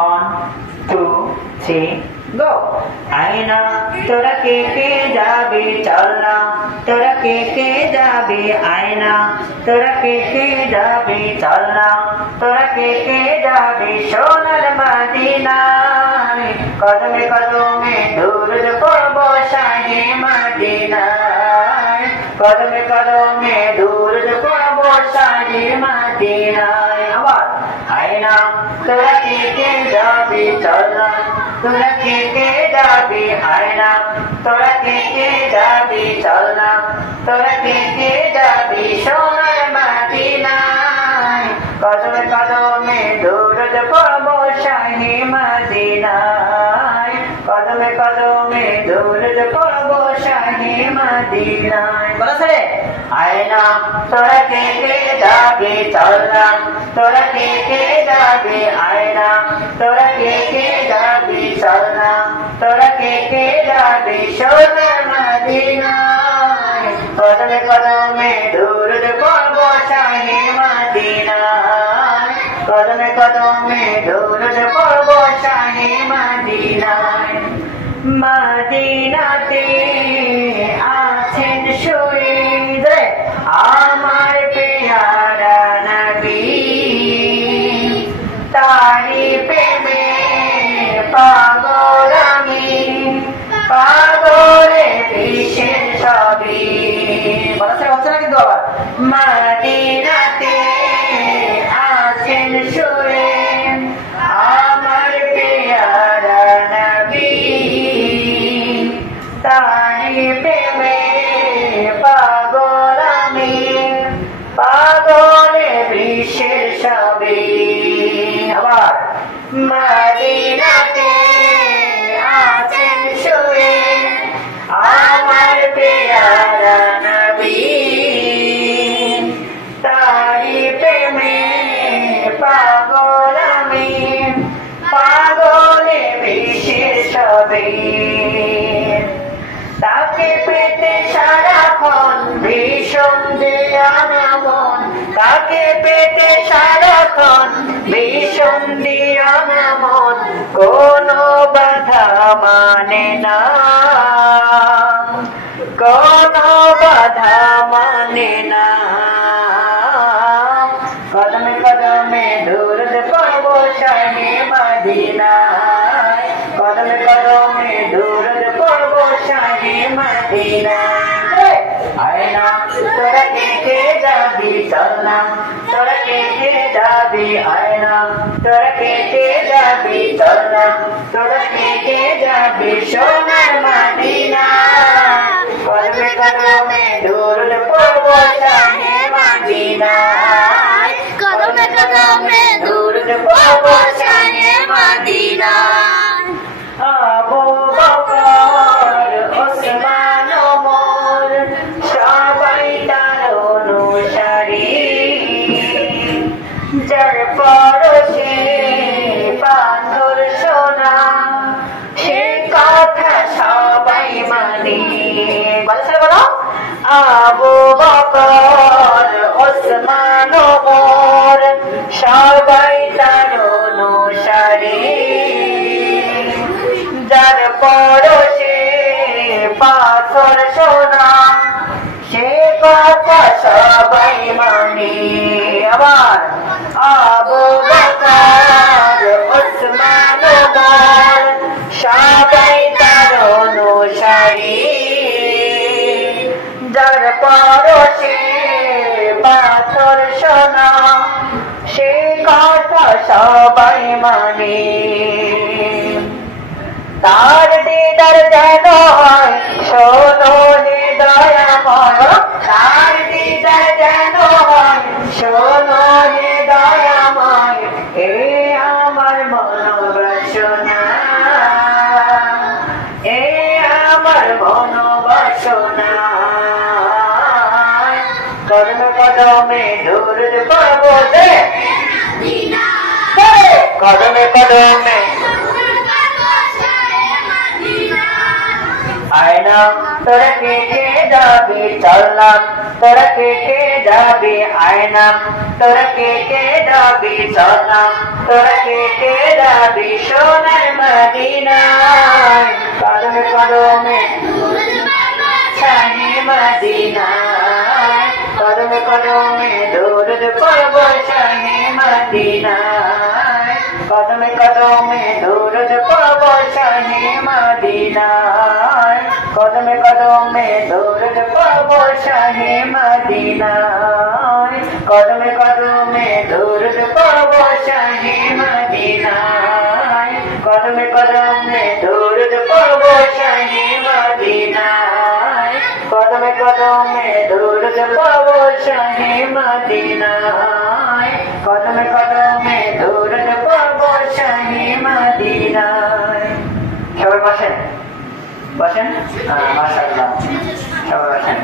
1 2 3 go আয়না তোরা কে কে যাবি চল না তোরা কে কে যাবি আয়না তোরা কে কে যাবি চল না তোরা কে কে যাবি সোনার মদিনায় কদমে কদমে দুরুদ পড়ব শাহে মদিনায় কদমে কদমে দুরুদ পড়ব শাহে মদিনায় আবার আয়না তোরা কে কে যাবি চল না তোরা কে কে যাবি আয়না তোরা কে কে যাবি চল না তোরা কে কে যাবি সোনার মদিনায় কদমে কদমে দুরুদ পড়ব শাহে মদিনায় কদমে কদমে দুরুদ পড়ব শাহে মদিনায় বলছে আয়না তোরা কে কে যাবি চল না তোরা কে কে যাবি আয়না তোরা কে কে যাবি চল না তোরা কে কে যাবি সোনার মদিনায় কদমে কদমে দুরুদ পড়ব শাহে মদিনায় কদমে কদমে দুরুদ পড়ব শাহে মদিনায় মদিনাতে আছেন শহীদ আমার পেয়ারা নবী তারি প্রেমে পাগল আমি পাগলে বিশ্বের ছবি বলছে হচ্ছে না কিন্তু আবার মদিনাতে আছেন শহীদ আমার পেয়ারা নবী তারি প্রেমে পাগল আমি পাগলে বিশ্বের ছবি আবার মদিনাতে আছেন শহীদ আমার পেয়ারা নবী তারি প্রেমে পাগল আমি পাগলে বিশ্বের ছবি তাকে পেতে সারাক্ষণ ভীষণ যে আমার মন তাকে পেতে সারাক্ষণ ভীষণ দিয়ে আমার মন কোনো বাধা মানে না কোনো বাধা মানে না কদমে কদমে দুরুদ পড়ব শাহে মদিনায় কদমে কদমে দুরুদ পড়ব শাহে মদিনায় আয়না তোরা কে কে যাবি চল না তোরা কে কে যাবি আয়না তোরা কে কে যাবি চল না তোরা কে কে যাবি সোনার মদিনায় কদমে কদমে দুরুদ পড়ব শাহে মদিনায় কদমে কদমে দুরুদ পড়ব শাহে মদিনায় আবু বকর ওসমান ওমর সবাই তার অনুসারী যার পরশে পাথর সোনা সে কথা সবাই মানি বলছে বলো আবু বকর ওসমান ওমর সবাই তার অনুসারী যার পরশে পাথর সোনা সে কথা সবাই মানি আবার আবু বকর ওসমান ওমর সবাই তার অনুসারী যার পরশে পাথর সোনা সে কথা সবাই মানে তার দিদার যেন হয় শোনো হৃদয়াময় তার দিদার যেন হয় শোনো হৃদয়াময় হে আমার মনোবাসনা হে আমার মনোবাসনা কদমে কদমে দুরুদ পড়ব কদমে কদমে আয়না তোরা কে কে যাবি চল না তোরা কে কে যাবি আয়না তোরা কে কে যাবি চল না তোরা কে কে যাবি যাবি সোনার মদিনায় কদমে কদমে শাহে মদিনায় কদমে কদমে দরুদ পড়ব শাহে মদিনায় কদমে কদমে দরুদ পড়ব শাহে মদিনায় কদমে কদমে দরুদ পড়ব শাহে মদিনায় কদমে কদমে দরুদ পড়ব শাহে মদিনায় কদমে কদমে দরুদ পড়ব শাহে মদিনায় কদমে কদমে দরুদ পড়ব শাহে মদিনায় কদমে কদমে দরুদ পড়ব শাহে মদিনায় সবাই বসেন বসেন মাশাআল্লাহ সবাই বসেন